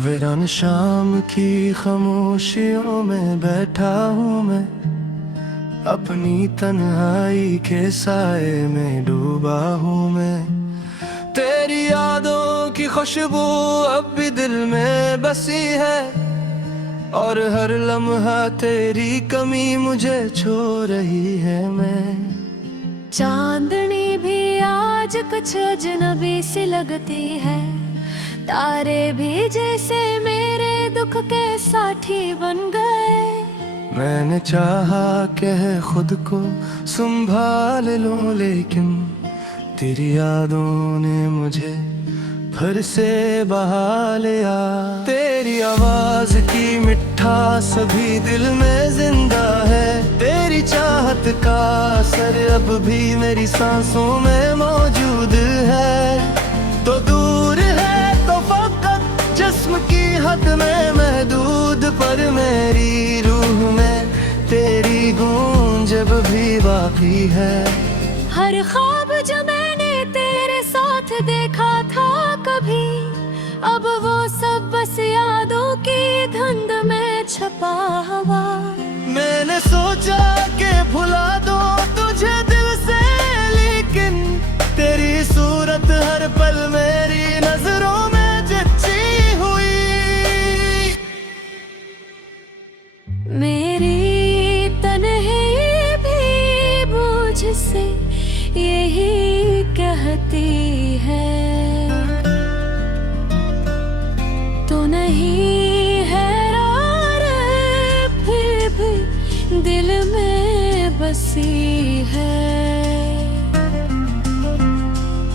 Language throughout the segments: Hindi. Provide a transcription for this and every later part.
वीरान शाम की खामोशियों में बैठा हूँ मैं, अपनी तन्हाई के साए में डूबा हूँ मैं। तेरी यादों की खुशबू अब भी दिल में बसी है, और हर लम्हा तेरी कमी मुझे छू रही है। मैं चांदनी भी आज कुछ अजनबी सी लगती है, तारे भी जैसे मेरे दुख के साथी बन गए। मैंने चाहा कि खुद को संभाल लूं, लेकिन तेरी यादों ने मुझे फिर से बहा लिया। तेरी आवाज की मिठास अभी दिल में जिंदा है, तेरी चाहत का असर अब भी मेरी सांसों में मौजूद है। तो दूर है तो फकत जिस्म की हद में महदूद, पर मेरी रूह में तेरी गूंज अब भी बाकी है। हर ख्वाब जो मैंने तेरे साथ देखा था कभी, अब वो सब बस यादों की धुंध में छपा हुआ। मैंने सोचा कि भुला दो तुझे दिल से, लेकिन तेरी सूरत हर पल मेरी नजरों में जची हुई। मेरी तन्हाई भी मुझसे यही कहती है, तो नहीं हैरान फिर भी दिल में बसी है।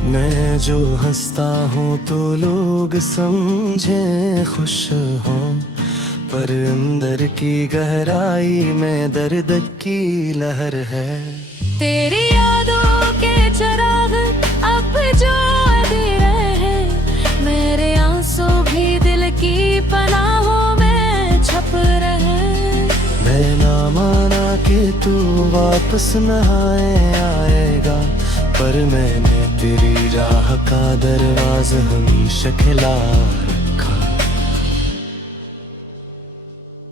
मैं जो हंसता हूँ तो लोग समझे खुश हूँ, पर अंदर की गहराई में दर्द की लहर है। तेरी यादों के चिराग अब जो अधूरे हैं, मेरे आंसू भी दिल की पनाहों में छप रहे। मैं ना माना कि तू वापस न आएगा, पर मैंने तेरी राह का दरवाज़ा हमेशा खिला रखा।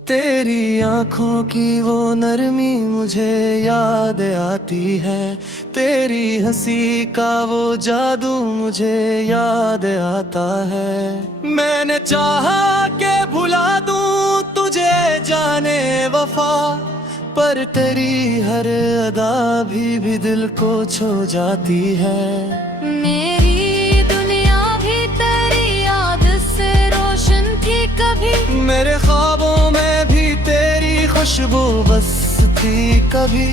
तेरी आँखों की वो नरमी मुझे याद आती है, तेरी हंसी का वो जादू मुझे याद आता है। मैंने चाहा कि भुला दूं तुझे जाने वफा, पर तेरी हर अदा भी दिल को छू जाती है। मेरी दुनिया भी तेरी याद से रोशन थी कभी, मेरे ख्वाबों में भी तेरी खुशबू बस थी कभी।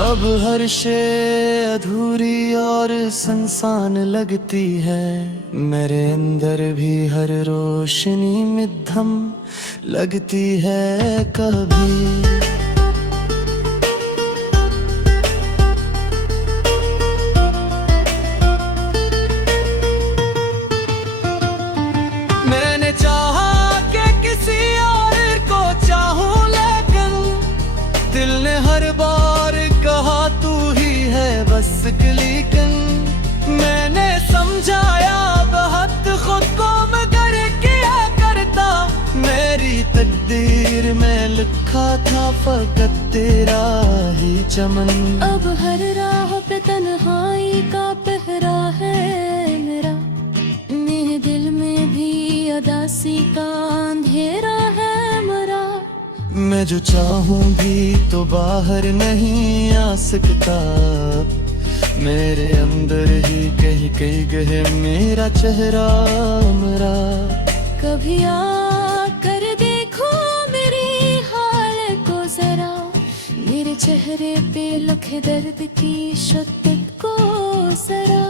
अब हर शे अधूरी और सुनसान लगती है, मेरे अंदर भी हर रोशनी मध्यम लगती है कभी। मैंने चाहा कि किसी और को चाहूं, लेकिन दिल ने हर बार कहा तू ही है बस। लेकिन मैंने समझाया बहुत खुद को, मगर किया करता मेरी तकदीर में लिखा था फकत तेरा ही चमन। अब हर राह पे तन्हाई का पहरा है मेरा, मेरे दिल में भी उदासी का अंधेरा है मरा। मैं जो चाहूं भी तो बाहर नहीं आ सकता, मेरे अंदर ही कहीं कहीं गए मेरा चेहरा मरा। कभी आकर देखो मेरी हाल को जरा, मेरे चेहरे पे लिखे दर्द की शिद्दत को जरा।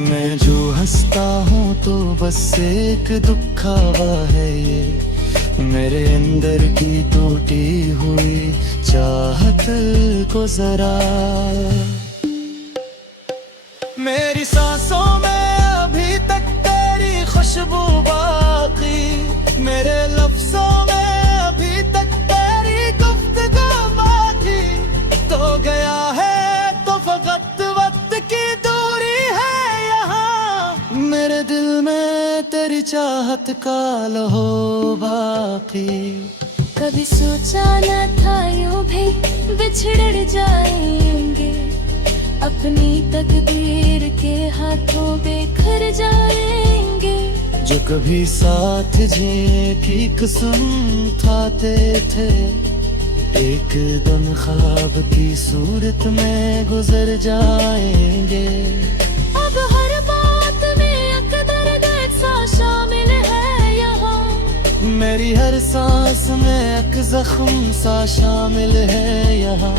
मैं जो हंसता हूँ तो बस एक दुखावा है ये, मेरे अंदर की टूटी हुई चाहत को जरा। मेरी सांसों में अभी तक तेरी खुशबू बाकी, मेरे लफ्जों में अभी तक तेरी गुफ्तगू बाकी। तो गया है तो फकत वक्त की दूरी है यहाँ, मेरे दिल में तेरी तेरी चाहत का लहो बाकी। कभी सोचा न था यूं भी बिछड़ जाएंगे, अपनी तकदीर के हाथों बेखर जाएंगे। जो कभी साथ जिए की कसम खाते थे, एक दिन ख्वाब की सूरत में गुजर जाएंगे। अब हर बात में एक दर्द सा शामिल है यहाँ, मेरी हर सांस में एक जख्म सा शामिल है यहाँ।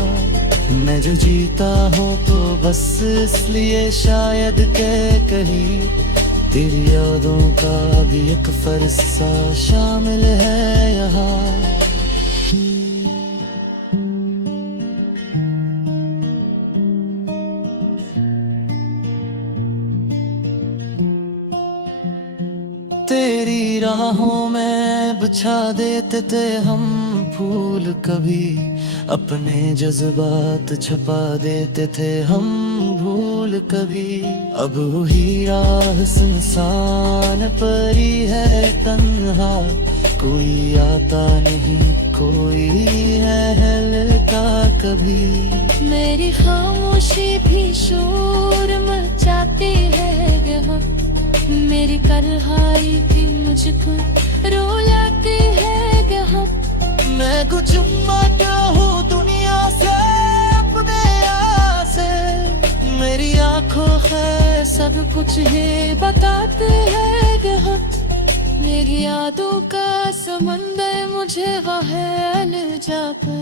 मैं जो जीता हूँ तो बस इसलिए शायद के कहीं तेरी यादों का भी एक फर्ज सा शामिल है यहाँ। तेरी राहों में बिछा देते थे हम फूल, कभी अपने जज्बात छुपा देते थे हम भूल कभी। अब वही राह सुनसान परी है तन्हा, कोई आता नहीं कोई है हिलता कभी। मेरी खामोशी भी शोर मचाती है यहाँ, मेरी कन्हाई भी मुझको रुलाती है यहाँ। मैं कुछ क्या हूँ दुनिया से अपने यहाँ से, मेरी आंखों है सब कुछ ही बताते हैं यहाँ। मेरी यादों का समंदर मुझे वहाँ ले जाता,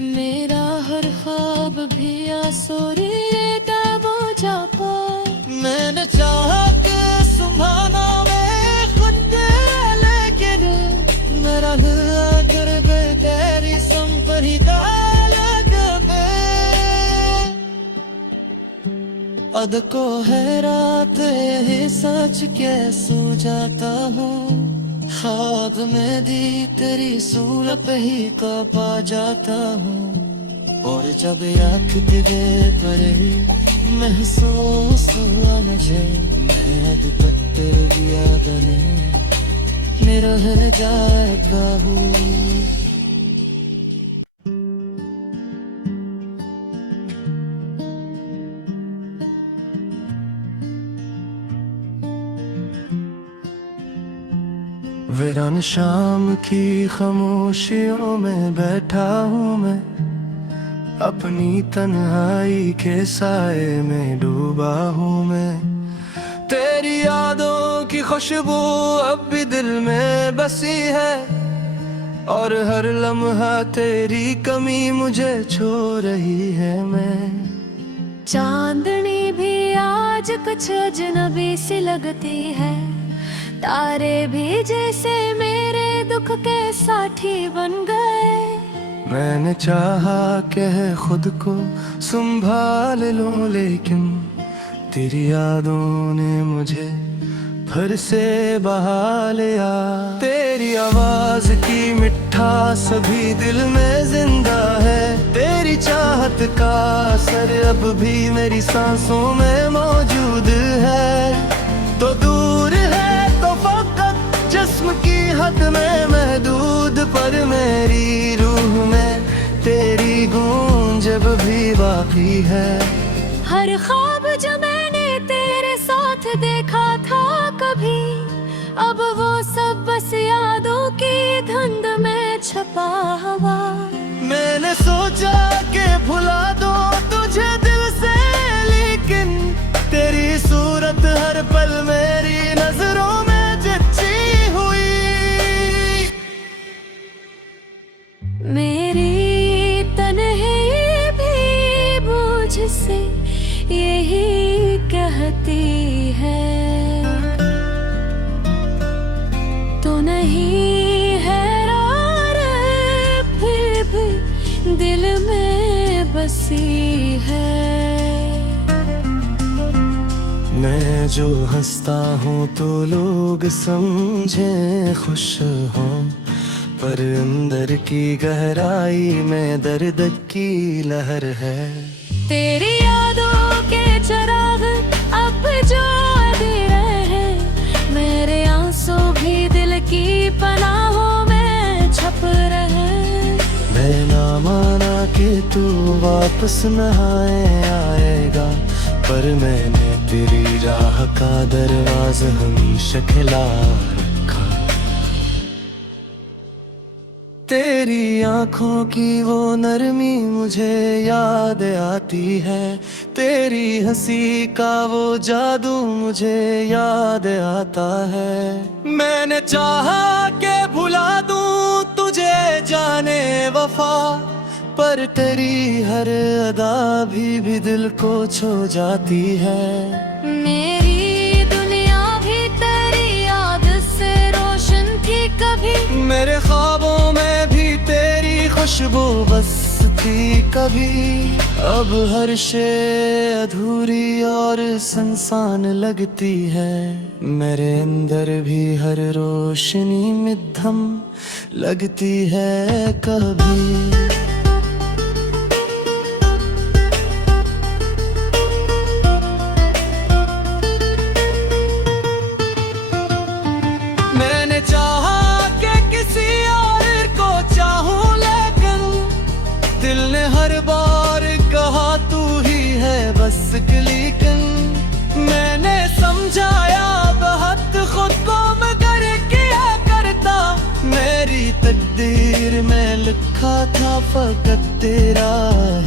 मेरा हर ख्वाब भी आंसुओं का बोझा पा। मैंने चाहा कि संभालना मैं खुद, लेकिन मेरा दिल अगर तेरी संपरी अद को है रात यही सच के सो जाता हूँ, खाद में दी तेरी सूरत ही का पा जाता हूँ। और जब याद तेरे परे महसूस हुआ मुझे, मैं दुपट्टे की याद में रह जाता हूँ। वीरान शाम की खामोशियों में बैठा हूँ मैं, अपनी तन्हाई के साए में डूबा हूँ मैं। तेरी यादों की खुशबू अब भी दिल में बसी है, और हर लम्हा तेरी कमी मुझे छू रही है। मैं चांदनी भी आज कुछ अजनबी सी लगती है, तारे भी जैसे मेरे दुख के साथी बन गए। मैंने चाहा कि खुद को संभाल लूं, लेकिन तेरी यादों ने मुझे फिर से बहा लिया। तेरी आवाज की मिठास भी दिल में जिंदा है, तेरी चाहत का असर अब भी मेरी सांसों में मौजूद है। तो दूर है तो फकत जिस्म की हद में महदूद, पर मेरी रूह में तेरी गूंज अब भी बाकी है। हर ख्वाब जो मैंने तेरे साथ देखा था कभी, अब वो सब बस यादों की धुंध में छपा हुआ। मैंने सोचा कि भुला दो तुझे दिल से, लेकिन तेरी सूरत हर पल मेरी नजरों में जची हुई। मेरी तन्हाई भी मुझसे यही कहती है, तो नहीं है फिर भी दिल में बसी है। मैं जो हंसता हूँ तो लोग समझे खुश हूँ, पर अंदर की गहराई में दर्द की लहर है। तेरी यादों के चिराग अब जो अधूरे हैं, मेरे आंसू की पनाहों में छप रहे। मैं ना माना कि तू वापस न आएगा, पर मैंने तेरी राह का दरवाजा हमेशा खिला रखा। तेरी आंखों की वो नरमी मुझे याद आती है, तेरी हंसी का वो जादू मुझे याद आता है। मैंने चाहा के भुला दूं तुझे जाने वफा, पर तेरी हर अदा भी दिल को छू जाती है। मेरी दुनिया भी तेरी याद से रोशन थी कभी, मेरे ख्वाबों में भी तेरी खुशबू बस थी कभी। अब हर शे अधूरी और सुनसान लगती है, मेरे अंदर भी हर रोशनी मध्यम लगती है कभी। मैंने चाहा कि किसी और को चाहूं, लेकिन दिल ने हर बार कहा तू ही है बस लेकिन। मैंने समझाया बहुत खुद को मगर किया करता, मेरी तकदीर में लिखा था फकत तेरा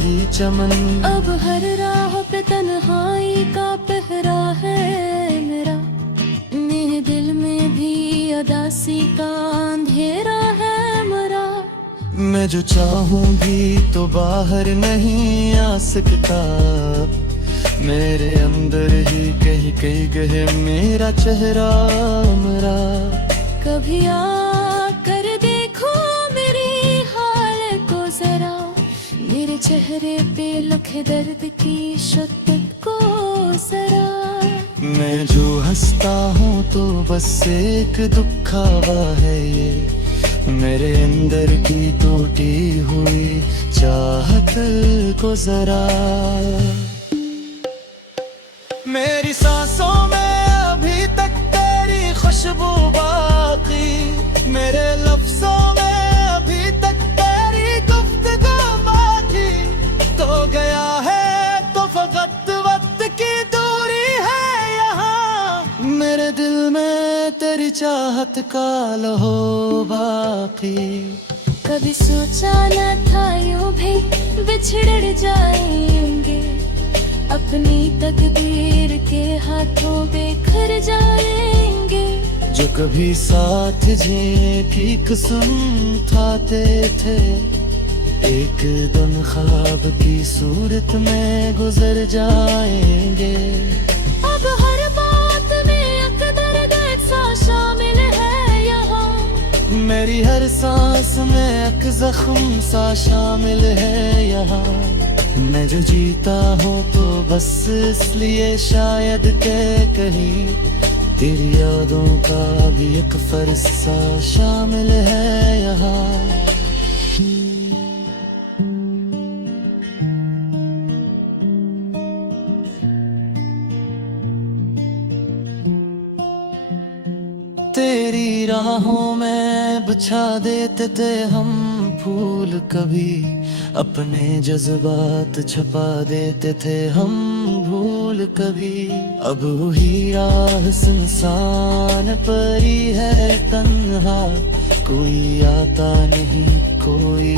ही चमन। अब हर राह पे तन्हाई का पहरा है मेरा, मेरे दिल में भी उदासी का अंधेरा है मरा। मैं जो चाहूं भी तो बाहर नहीं आ सकता, मेरे अंदर ही कहीं कहीं गए मेरा चेहरा मरा। कभी आकर देखो मेरी हाल को जरा, मेरे चेहरे पे लिखे दर्द की शिद्दत को जरा। मैं जो हंसता हूँ तो बस एक दुखावा है ये, मेरे अंदर की टूटी हुई चाहत को जरा। मेरी सांसों में अभी तक तेरी खुशबू बाकी, मेरे लफ्जों में अभी तक तेरी गुफ्तगू बाकी। तो गया है तो फकत वक्त की दूरी है यहाँ, मेरे दिल में तेरी चाहत का लहो बाकी। कभी सोचा न था यूं भी बिछड़ जाएंगे, अपनी तकदीर के हाथों बेखर जाएंगे। जो कभी साथ जिए की कसम खाते थे, एक दिन ख्वाब की सूरत में गुजर जाएंगे। अब हर बात में एक दर्द सा शामिल है यहाँ, मेरी हर सांस में एक जख्म सा शामिल है यहाँ। मैं जो जीता हूँ तो बस इसलिए शायद के कहीं, तेरी यादों का भी एक फर्ज सा शामिल है यहाँ। तेरी राहों में बिछा देते थे हम फूल कभी, अपने जज्बात छुपा देते थे हम भूल कभी। अब वही राह सुनसान पड़ी है तन्हा, कोई आता नहीं कोई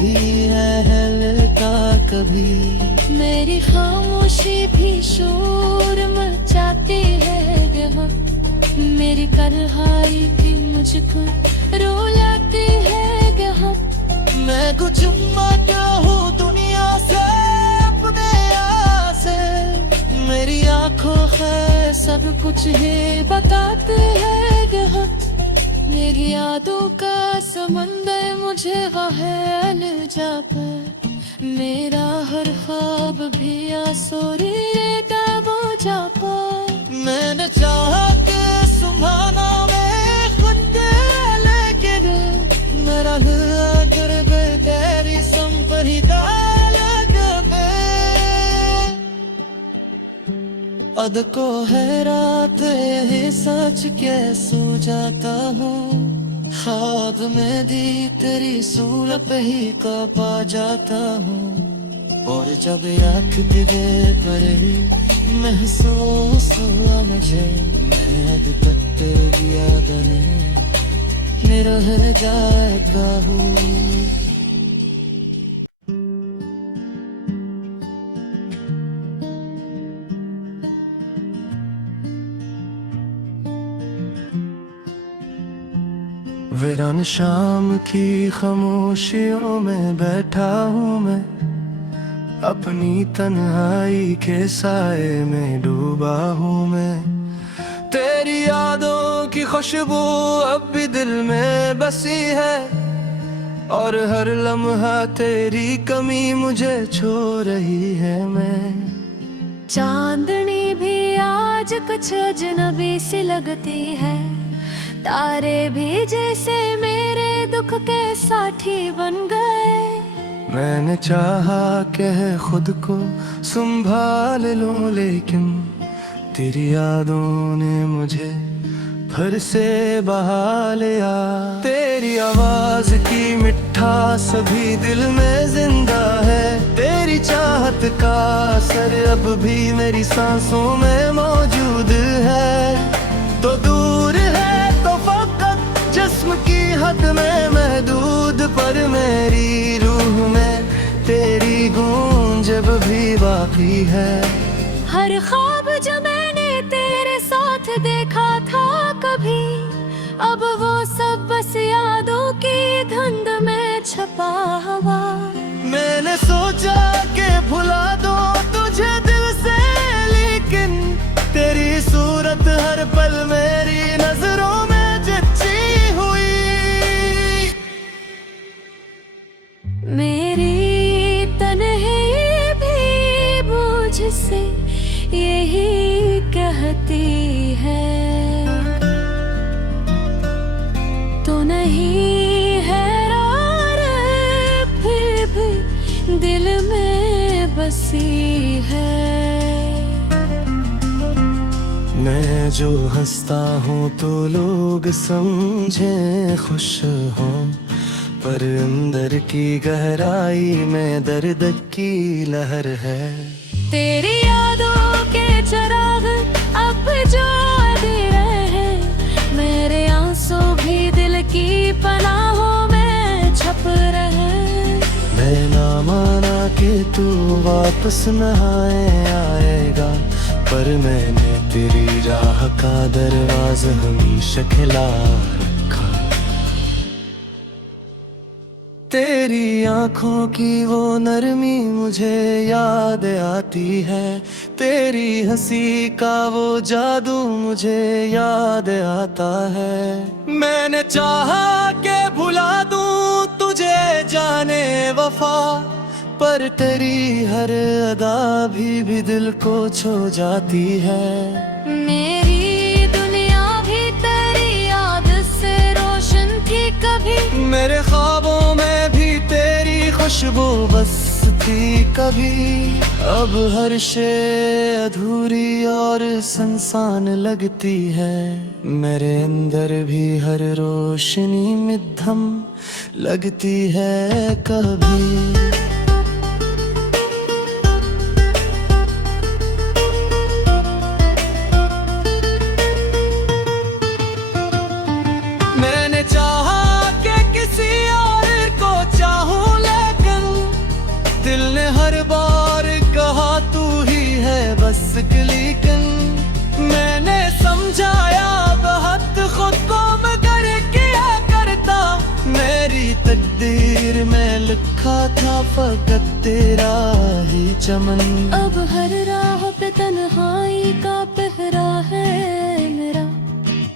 है मिलता कभी। मेरी खामोशी भी शोर मचाती है यहाँ, मेरी तन्हाई भी मुझको रुलाती है यहाँ। मैं कुछ मांगता हूँ दुनिया से अपने आसे, मेरी आंखों है सब कुछ ही बताते हैं यहाँ। मेरी यादों का समंदर मुझे वहां ले जाता, मेरा हर ख्वाब भी आंसू का बोझा पा। मैंने चाहा कि सुभाना मैं खुद, लेकिन मेरा दिल तेरी संपरिदा लगवे। अद को है रात यही सच के सो जाता हूँ, खाद में दी तेरी सूरत ही पा जाता हूँ, और जब याद तेरे पड़े महसूस हुआ मुझे, मैं अब तक तेरी याद में रह जाता हूँ। वीरान शाम की खामोशियों में बैठा हूँ मैं, अपनी तन्हाई के साए में डूबा हूँ मैं। तेरी यादों की खुशबू अब भी दिल में बसी है, और हर लम्हा तेरी कमी मुझे छू रही है। मैं चांदनी भी आज कुछ अजनबी सी लगती है, तारे भी जैसे मेरे दुख के साथी बन गए। मैंने चाहा कह खुद को संभाल लूं, लेकिन तेरी यादों ने मुझे फिर से बहा लिया। तेरी आवाज की मिठास भी दिल में जिंदा है, तेरी चाहत का असर अब भी मेरी सांसों में मौजूद है। तो दूर है तो फकत जिस्म की हद में महदूद, पर मेरी रूह में तेरी गूंज अब भी बाकी है। हर ख्वाब जो मैंने तेरे साथ देखा था कभी, अब वो सब बस यादों की धुंध में छपा हुआ। मैंने सोचा कि भुला दो तुझे दिल से, लेकिन तेरी सूरत हर पल मेरी नजरों में जची हुई। मेरी तन्हाई भी मुझसे यही कहती है, तो नहीं हैरान फिर भी दिल में बसी है। मैं जो हंसता हूँ तो लोग समझे खुश हूँ, पर अंदर की गहराई में दर्द की लहर है। तेरी यादों के चिराग अब जो अधूरे हैं, मेरे आंसू भी दिल की पनाहों में छप रहे। मैं ना माना कि तू वापस न आएगा, पर मैंने तेरी राह का दरवाजा हमेशा खिला रखा। तेरी आंखों की वो नरमी मुझे याद आती है, तेरी हंसी का वो जादू मुझे याद आता है। मैंने चाहा कि भुला दूं तुझे जाने वफा, पर तेरी हर अदा भी दिल को छू जाती है। मेरी दुनिया भी तेरी याद से रोशन थी कभी, मेरे ख्वाबों में भी तेरी खुशबू बस थी कभी। अब हर शे अधूरी और सुनसान लगती है, मेरे अंदर भी हर रोशनी मिद्धम लगती है कभी। मैंने चाहा कि किसी और को चाहूं, लेकिन दिल ने हर बार कहा तू ही है बस। लेकिन मैंने समझाया बहुत खुद को, मगर क्या करता, मेरी तकदीर में लिखा था फकत तेरा ही चमन। अब हर राह पे तन्हाई का पहरा है मेरा,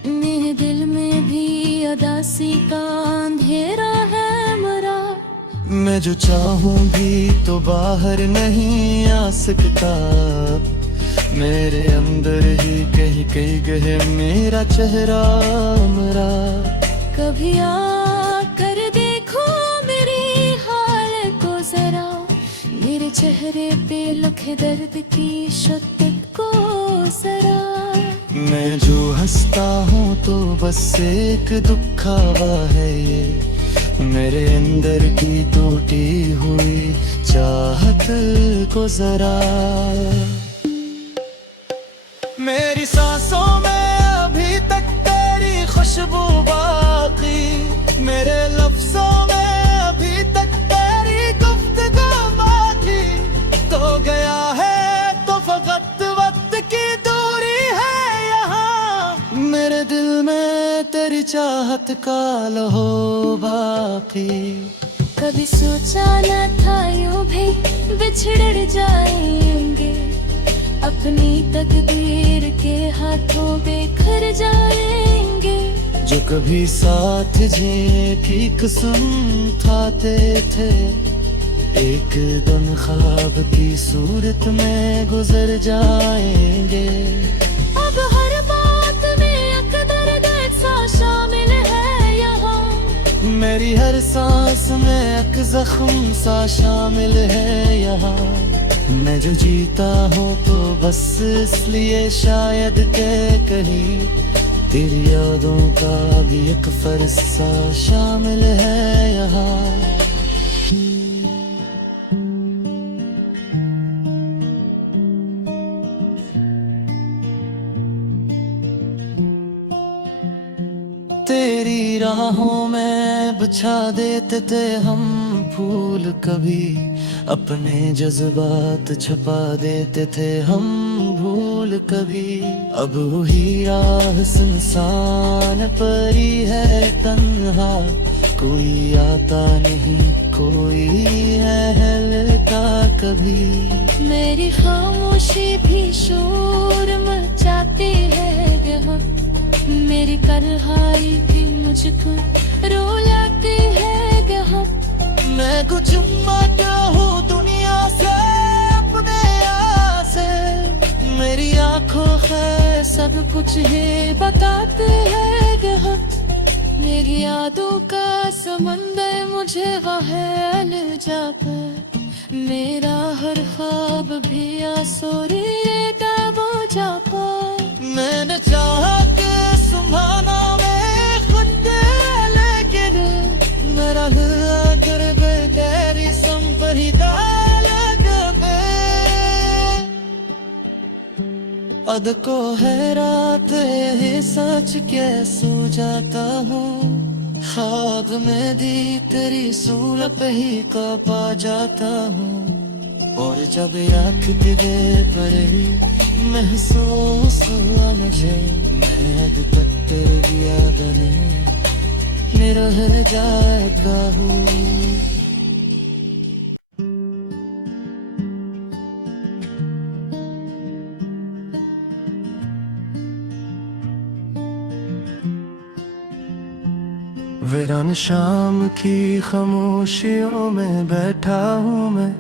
मेरे दिल में भी उदासी का अंधेरा है मरा। मैं जो चाहूं भी तो बाहर नहीं आ सकता, मेरे अंदर ही कहीं कहीं गए मेरा चेहरा मरा। कभी आकर देखो मेरी हाल को जरा, मेरे चेहरे पे लिखे दर्द की शिद्दत को जरा। मैं जो हंसता हूँ तो बस एक दुखावा है ये, मेरे अंदर की टूटी हुई चाहत को जरा। मेरी सांसों में अभी तक तेरी खुशबू बाकी, मेरे लफ्जों में अभी तक तेरी गुफ्तगू बाकी। तो गया है तो फकत वक्त की दूरी है यहाँ, मेरे दिल में तेरी चाहत का लहो बाकी। कभी सोचा न था यूं भी बिछड़ जाएंगे, अपनी तकदीर के हाथों बेखर जाएंगे। जो कभी साथ जिए की कसम खाते थे, एक दम ख्वाब की सूरत में गुजर जाएंगे। अब हर बात में एक दर्द सा शामिल है यहाँ, मेरी हर सांस में एक जख्म सा शामिल है यहाँ। मैं जो जीता हूँ तो बस इसलिए शायद के कहीं, तेरी यादों का भी एक फर्ज सा शामिल है यहाँ। तेरी राहों में बिछा देते थे हम फूल, कभी अपने जज्बात छपा देते थे हम भूल कभी। अब वही राह सुनसान परी है तन्हा, कोई आता नहीं कोई है लड़का कभी। मेरी खामोशी भी शोर मचाती है यहाँ, मेरी तन्हाई भी मुझको रुलाती है यहाँ। मैं कुछ मांगता हूँ दुनिया से अपने यहाँ से, मेरी आंखों है सब कुछ ही बताते हैं यहाँ। मेरी यादों का समंदर मुझे वहाँ ले जाता, मेरा हर ख्वाब भी आंसू दबो जाता। मैंने चाहा कि सुभाना में खुद, लेकिन मेरा दिल तेरी संपरिदा लगे। अद को है रात यही सच के सो जाता हूँ, ख्वाब में दी तेरी सूरत ही का पा जाता हूँ। और जब आँख तेरे परे महसूस हुआ मुझे, मैं दुपट्टे की याद में रह जाता हूँ। वीरान शाम की खामोशियों में बैठा हूँ मैं,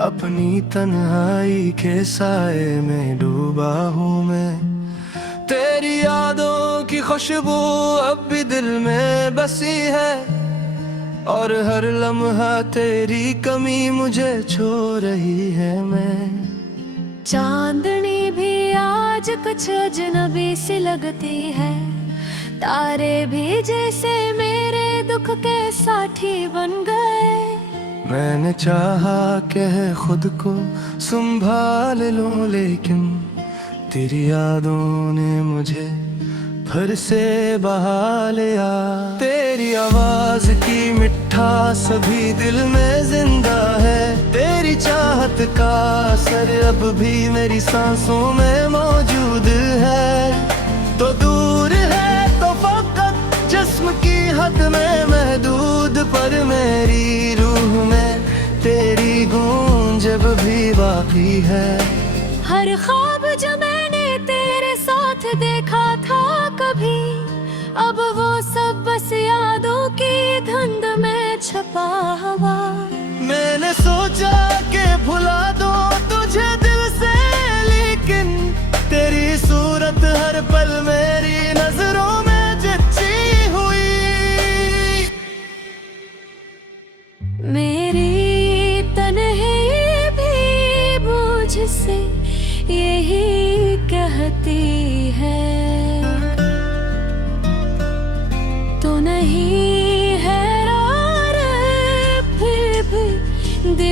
अपनी तन्हाई के साए में डूबा हूँ मैं। तेरी यादों की खुशबू अब भी दिल में बसी है, और हर लम्हा तेरी कमी मुझे छू रही है। मैं चांदनी भी आज कुछ अजनबी सी लगती है, तारे भी जैसे मेरे दुख के साथी बन गए। मैंने चाहा कि खुद को संभाल लूं, लेकिन तेरी यादों ने मुझे फिर से बहा लिया। तेरी आवाज की मिठास भी दिल में जिंदा है, तेरी चाहत का असर अब भी मेरी सांसों में मौजूद है। तो दूर है तो फकत जिस्म की हद में महदूद, पर मेरी रूह में तेरी गूंज अब भी बाकी है। हर ख्वाब जो मैंने तेरे साथ देखा था कभी, अब वो सब बस यादों की धुंध में छपा हुआ। मैंने सोचा कि भुला दो तुझे दिल से, लेकिन तेरी सूरत हर पल मेरी नजरों में जची हुई। मेरी तन्हाई भी मुझसे यही कहती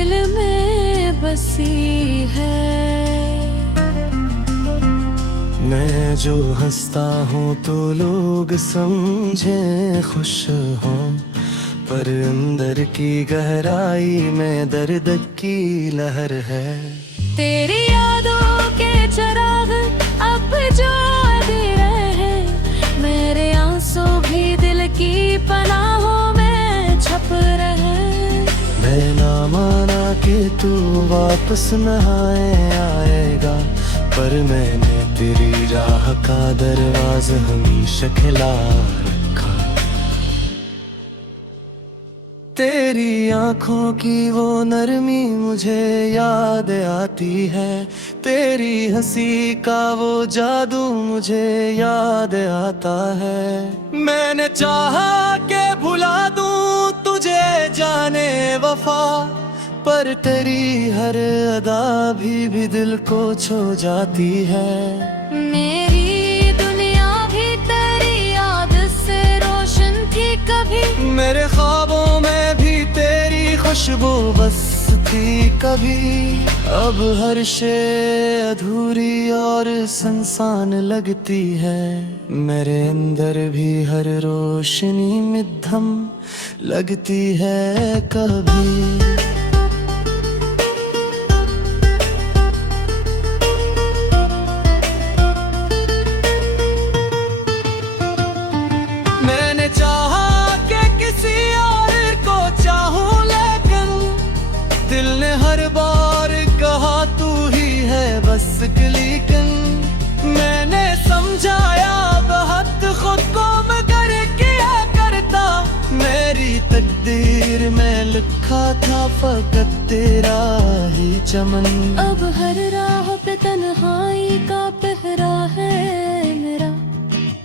दिल में बसी है। मैं जो हंसता हूँ तो लोग समझे खुश हों, पर अंदर की गहराई में दर्द की लहर है। तेरी यादों के चिराग अब जो अधूरे हैं, मेरे आंसू भी दिल की पनाहों में छप रहे। मैं ना माना कि तू वापस न आएगा, पर मैंने तेरी राह का दरवाज़ा हमेशा खिला रखा। तेरी आंखों की वो नरमी मुझे याद आती है, तेरी हंसी का वो जादू मुझे याद आता है। मैंने चाहा कि भुला दूं तुझे जाने वफा, पर तेरी हर अदा भी दिल को छू जाती है। मेरी दुनिया भी तेरी याद से रोशन थी कभी, मेरे ख्वाबों में भी तेरी खुशबू बस थी कभी। अब हर शे अधूरी और सुनसान लगती है, मेरे अंदर भी हर रोशनी मध्यम लगती है कभी। मैंने चाहा कि किसी और को चाहूं, लेकिन दिल ने हर बार कहा तू ही है बस। लेकिन मैंने समझाया बहुत खुद को, मगर किया करता मेरी तकदीर में लिखा था फकत तेरा ही चमन। अब हर राह पे तन्हाई का पहरा है मेरा,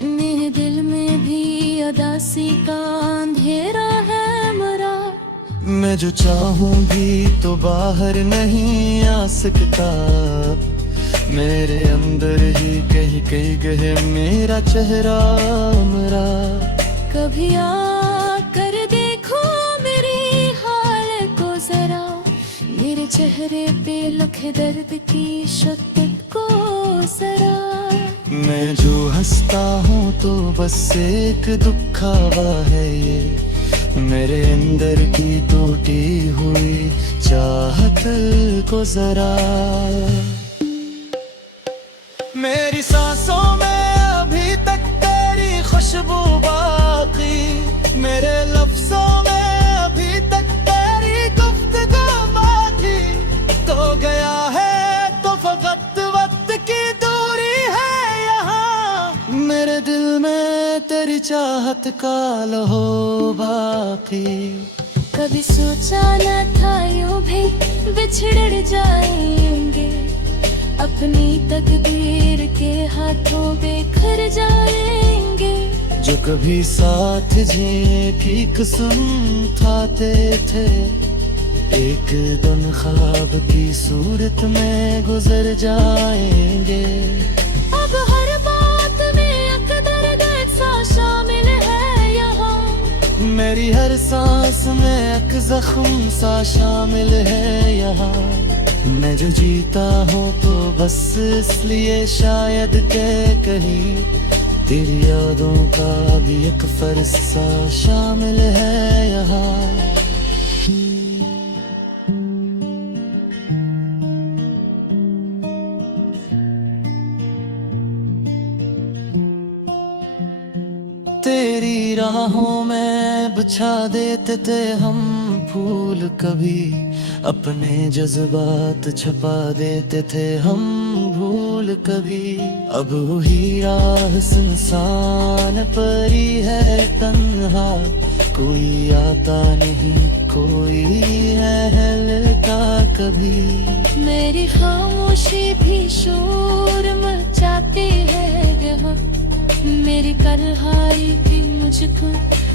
मेरे दिल में भी उदासी का अंधेरा है मरा। मैं जो चाहूं भी तो बाहर नहीं आ सकता, मेरे अंदर ही कहीं कहीं गए मेरा चेहरा मरा। कभी आकर देखो मेरी हाल को जरा, मेरे चेहरे पे लिखे दर्द की शिद्दत को जरा। मैं जो हंसता हूँ तो बस एक दुखावा है ये, मेरे अंदर की टूटी हुई चाहत को जरा। मेरी सांसों में अभी तक तेरी खुशबू बाकी, मेरे लफ्जों में अभी तक तेरी गुफ्तगू बाकी। तो गया है तो फकत वक्त की दूरी है यहाँ, मेरे दिल में तेरी चाहत का लहो बाकी। कभी सोचा न था यूं भी बिछड़ जाएंगे, अपनी तकदीर के हाथों बेखर जाएंगे। जो कभी साथ जिए की कसम खाते थे, एक दिन ख्वाब की सूरत में गुजर जाएंगे। अब हर बात में एक दर्द सा शामिल है यहाँ, मेरी हर सांस में एक जख्म सा शामिल है यहाँ। मैं जो जीता हूँ तो बस इसलिए शायद के कहीं तेरी यादों का भी एक फर्ज सा शामिल है यहाँ। तेरी राहों में बिछा देते थे हम फूल, कभी अपने जज्बात छुपा देते थे हम भूल कभी। अब वही राह सुनसान परी है तन्हा, कोई आता नहीं कोई है लड़का कभी। मेरी खामोशी भी शोर मचाती है यहाँ, मेरी तन्हाई भी मुझको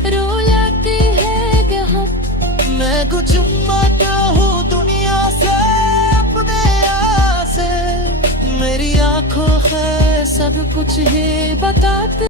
रुलाती है यहाँ। मैं कुछ क्या हूँ दुनिया से अपने यहाँ से, मेरी आंखों है सब कुछ ही बताते।